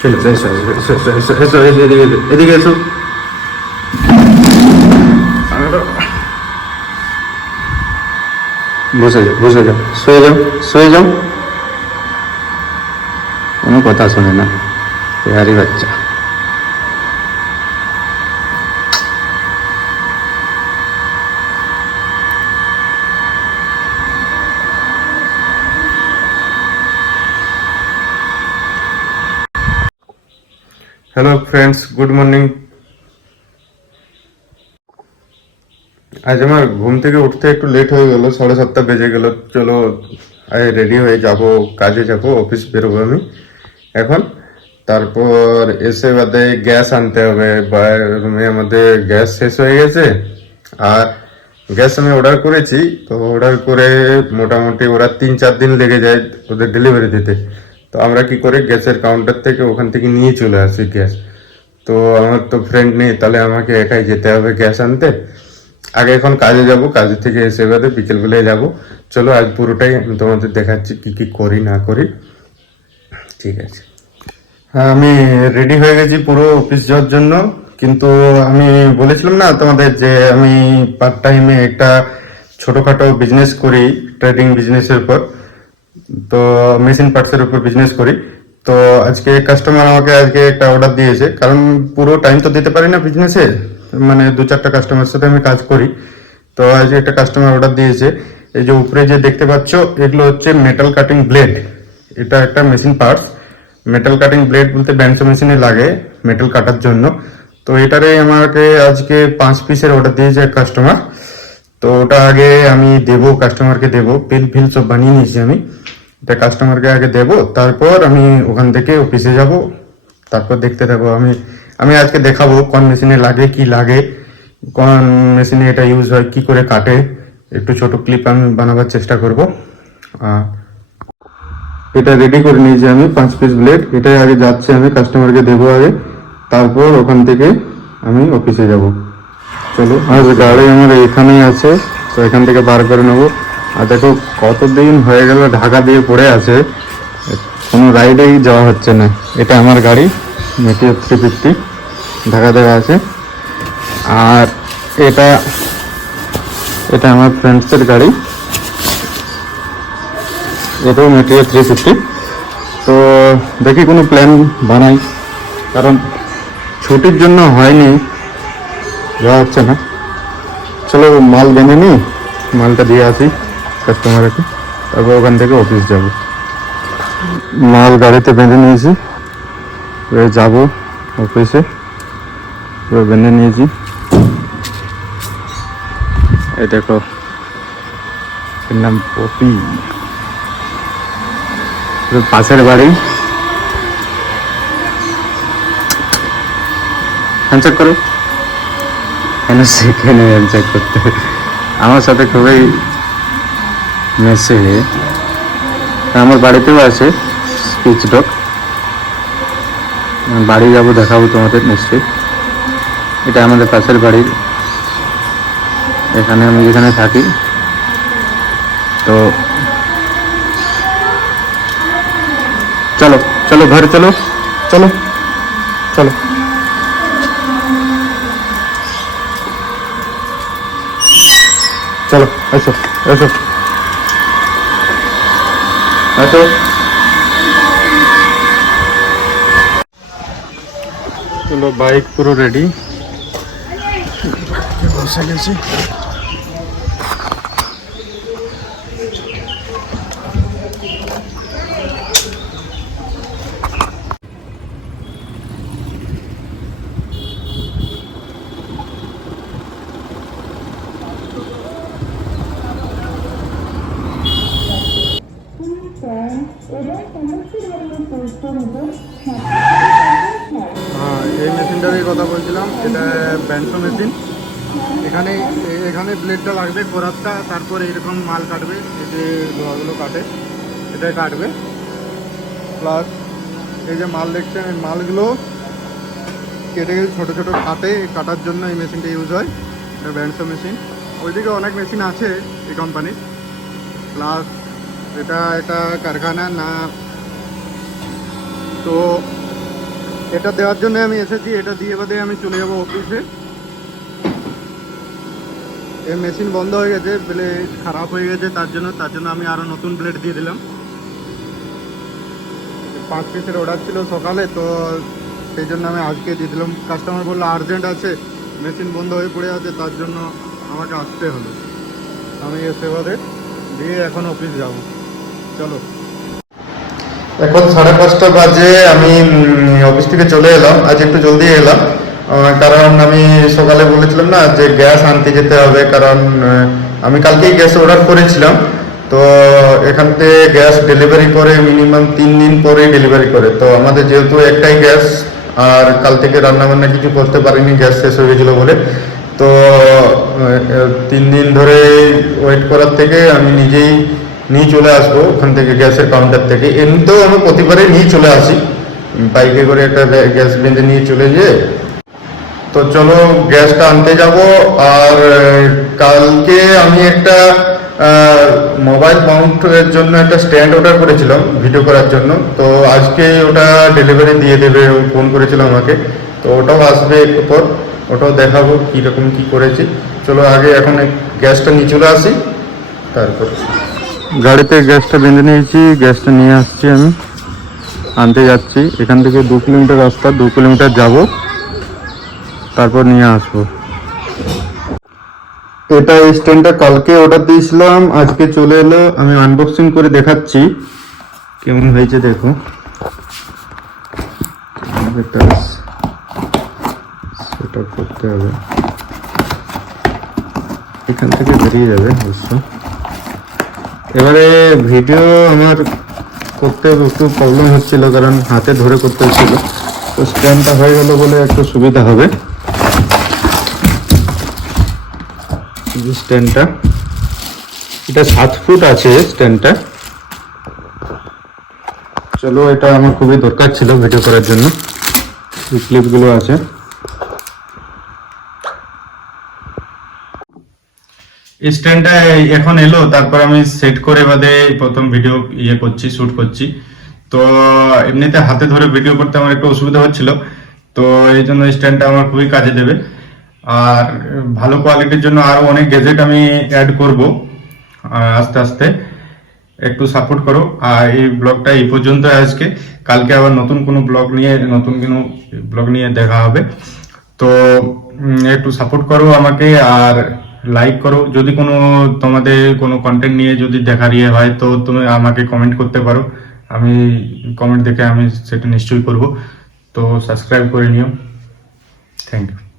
চলে এসো এসো এসো এসো এদিকে এদিকে এসো বসে যাও বসে যাও শুয়ে যাও শুয়ে যাও কোনো কথা শোনে না পেয়ারি বাচ্চা হ্যালো ফ্রেন্ডস গুড মর্নিং আজ আমার ঘুম থেকে উঠতে একটু লেট হয়ে গেল, সাড়ে সাতটা বেজে গেল। চলো, আজ রেডি হয়ে যাব, কাজে যাব অফিস বেরোবো আমি। এখন তারপর এসে বাদে গ্যাস আনতে হবে। বা রুমে আমাদের গ্যাস শেষ হয়ে গেছে। আর গ্যাস আমি অর্ডার করেছি, তো অর্ডার করে মোটামুটি ওরা তিন চার দিন লেগে যায় ওদের ডেলিভারি দিতে। তো আমরা কি করি গ্যাসের কাউন্টার থেকে ওখান থেকে নিয়ে চলে আসি গ্যাস। তো আমার তো ফ্রেন্ড নেই, তাহলে আমাকে একাই যেতে হবে গ্যাস আনতে। আগে এখন কাজে যাব, কাজে থেকে এসে বাদে বিকেলবেলায় যাব। চলো, আজ পুরোটাই আমি তোমাদের দেখাচ্ছি কি কি করি, না করি। ঠিক আছে। হ্যাঁ আমি রেডি হয়ে গেছি পুরো অফিস যাওয়ার জন্য। কিন্তু আমি বলেছিলাম না তোমাদের যে আমি পার্ট টাইমে একটা ছোটোখাটো বিজনেস করি ট্রেডিং বিজনেসের উপর। তো মেশিন পার্টসের উপর বিজনেস করি। তো আজকে কাস্টমার আমাকে আজকে একটা অর্ডার দিয়েছে। কারণ পুরো টাইম তো দিতে পারি না বিজনেসে মানে দু চারটা কাস্টমারের সাথে আমি কাজ করি। তো আজকে একটা কাস্টমার অর্ডার দিয়েছে। এই যে উপরে যে দেখতে পাচ্ছ, এগুলো হচ্ছে মেটাল কাটিং ব্লেড এটা একটা machine parts metal cutting blade বলতে ব্যান্সো মেশিনে লাগে মেটাল কাটার জন্য। তো এটারে আমাকে আজকে পাঁচ পিসের অর্ডার দিয়েছে কাস্টমার তো ওটা আগে আমি দেবো কাস্টমারকে দেবো। বিল ফিল সব বানিয়ে নিয়েছি আমি। এটা কাস্টমারকে আগে দেবো, তারপর আমি ওখান থেকে অফিসে যাব। তারপর দেখতে থাকব আমি আমি আজকে দেখাবো কোন মেশিনে লাগে, কি লাগে, কোন মেশিনে এটা ইউজ হয়, কি করে কাটে। একটু ছোট ক্লিপ আমি বানাবার চেষ্টা করব। এটা রেডি করে নিয়েছি আমি, পাঁচ পিস ব্লেড এটাই আগে যাচ্ছে আমি কাস্টমারকে দেবো আগে। তারপর ওখান থেকে আমি অফিসে যাব। চলো, আজ গাড়ি আমার এখানেই আছে, তো এখান থেকে বার করে নেব। আর দেখো, কতদিন হয়ে গেল ঢাকা দিয়ে পড়ে আছে, কোনো রাইডেই যাওয়া হচ্ছে না। এটা আমার গাড়ি মেটিও থ্রি ফিফটি ঢাকা দেওয়া আছে। আর এটা এটা আমার ফ্রেন্ডসের গাড়ি। এটাও মেটিও থ্রি ফিফটি তো দেখি কোনো প্ল্যান বানাই, কারণ ছুটির জন্য হয়নি, যাওয়া হচ্ছে না। চলো মাল বেঁধে নিই, মালটা দিয়ে আসি। কাস্টমারকে তারপর ওখান থেকে অফিস যাব। মাল গাড়িতে বেঁধে নিয়েছি, এবার যাব অফিসে পুরো বেঁধে নিয়েছি। এই দেখো, এর নাম পপি। পাশের বাড়ি। হ্যান্ডশেক করো। কেন সেখানে হ্যান্ডশেক করতে? আমার সাথে খুবই মেসে আমার বাড়িতেও আছে স্পিচ ডগ। বাড়ি যাব, দেখাবো তোমাদের নিশ্চয়ই। এটা আমাদের পাশের বাড়ি এখানে আমি যেখানে থাকি। তো চলো চলো ঘরে চলো চলো চলো। চলো, এসো এসো। এসো চলো বাইক পুরো রেডি বসে গেছি। এই মেশিনটারই কথা বলছিলাম, এটা ব্যান্সো মেশিন এখানে এখানে ব্লেডটা লাগবে কোরাতটা তারপর এরকম মাল কাটবে, এই যে লোহাগুলো কাটে এটাই কাটবে। প্লাস এই যে মাল দেখছেন, এই মালগুলো কেটে কেটে ছোটো ছোটো কাটে কাটার জন্য এই মেশিনটা ইউজ হয়, এটা ব্যান্সো মেশিন ওইদিকে অনেক মেশিন আছে এই কোম্পানির প্লাস এটা এটা কারখানা না তো এটা দেওয়ার জন্য আমি এসেছি, এটা দিয়ে বাদে আমি চলে যাব অফিসে এই মেশিন বন্ধ হয়ে গেছে ব্লেড খারাপ হয়ে গেছে, তার জন্য তার জন্য আমি আরও নতুন ব্লেড দিয়ে দিলাম। পাঁচ পিসের অর্ডার ছিল সকালে, তো সেই জন্য আমি আজকে দিয়ে দিলাম। কাস্টমার বলল আর্জেন্ট আছে মেশিন বন্ধ হয়ে পড়ে আছে, তার জন্য আমাকে আসতে হলো আমি এসে বাদে দিয়ে এখন অফিস যাব। চলো। এখন সাড়ে পাঁচটা বাজে, আমি অফিস থেকে চলে এলাম, আজ একটু জলদি এলাম। কারণ আমি সকালে বলেছিলাম না যে গ্যাস আনতে যেতে হবে, কারণ আমি কালকেই গ্যাস অর্ডার করেছিলাম। তো এখান থেকে গ্যাস ডেলিভারি করে মিনিমাম তিন দিন পরে ডেলিভারি করে। তো আমাদের যেহেতু একটাই গ্যাস, আর কাল থেকে রান্নাবান্না কিছু করতে পারিনি, গ্যাস শেষ হয়ে গেছিল বলে। তো তিন দিন ধরে ওয়েট করার থেকে আমি নিজেই নিয়ে চলে আসব। ওখান থেকে গ্যাসের কাউন্টার থেকে। এমনিতেও আমি প্রতিবারে নিয়ে চলে আসি। বাইকে করে একটা গ্যাস বেঁধে নিয়ে চলে যেয়ে। তো চলো, গ্যাসটা আনতে যাব। আর কালকে আমি একটা মোবাইল মাউন্টের জন্য একটা স্ট্যান্ড অর্ডার করেছিলাম ভিডিও করার জন্য। তো আজকে ওটা ডেলিভারি দিয়ে দেবে ফোন করেছিল আমাকে। তো ওটাও আসবে একটু পর। ওটাও দেখাবো কীরকম কি করেছি। চলো, আগে এখন গ্যাসটা নিয়ে চলে আসি। তারপর গাড়িতে গ্যাসটা বেঁধে নিয়েছি, গ্যাসটা নিয়ে আসছি আমি। আনতে যাচ্ছি। এখান থেকে দু কিলোমিটার রাস্তা, দু কিলোমিটার যাব। তারপর নিয়ে আসব। এটা এই স্ট্যান্ডটা কালকে অর্ডার দিয়েছিলাম। আজকে চলে এলো। আমি আনবক্সিং করে দেখাচ্ছি। কেমন হয়েছে দেখো। করতে হবে। এখান থেকে বেরিয়ে যাবে অবশ্য। এবারে ভিডিও আমার করতে একটু প্রবলেম হচ্ছিল, কারণ হাতে ধরে করতে হচ্ছিল। তো স্ট্যান্ডটা হয়ে গেল বলে একটু সুবিধা হবে। স্ট্যান্ডটা এটা সাত ফুট আছে স্ট্যান্ডটা চলো, এটা আমার খুবই দরকার ছিল ভিডিও করার জন্য। ক্লিপগুলো আছে। স্ট্যান্ডটা এখন এলো, তারপর আমি সেট করে বাদে প্রথম ভিডিও ইয়ে করছি শুট করছি। তো এমনিতে হাতে ধরে ভিডিও করতে আমার একটু অসুবিধা হচ্ছিল, তো এই জন্য স্ট্যান্ডটা আমার খুবই কাজে দেবে। আর ভালো কোয়ালিটির জন্য আরও অনেক গেজেট আমি অ্যাড করব আস্তে আস্তে। একটু সাপোর্ট করো। আর এই ব্লগটা এই পর্যন্ত আজকে। কালকে আবার নতুন কোনো ব্লগ নিয়ে, নতুন কোনো ব্লগ নিয়ে দেখা হবে। তো একটু সাপোর্ট করো আমাকে। আর লাইক করো। যদি কোনো তোমাদের কোনো কন্টেন্ট নিয়ে যদি দেখার ইয়ে হয়, তো তুমি আমাকে কমেন্ট করতে পারো। আমি কমেন্ট দেখে আমি সেটা নিশ্চয়ই করব। তো সাবস্ক্রাইব করে নিও। Thank you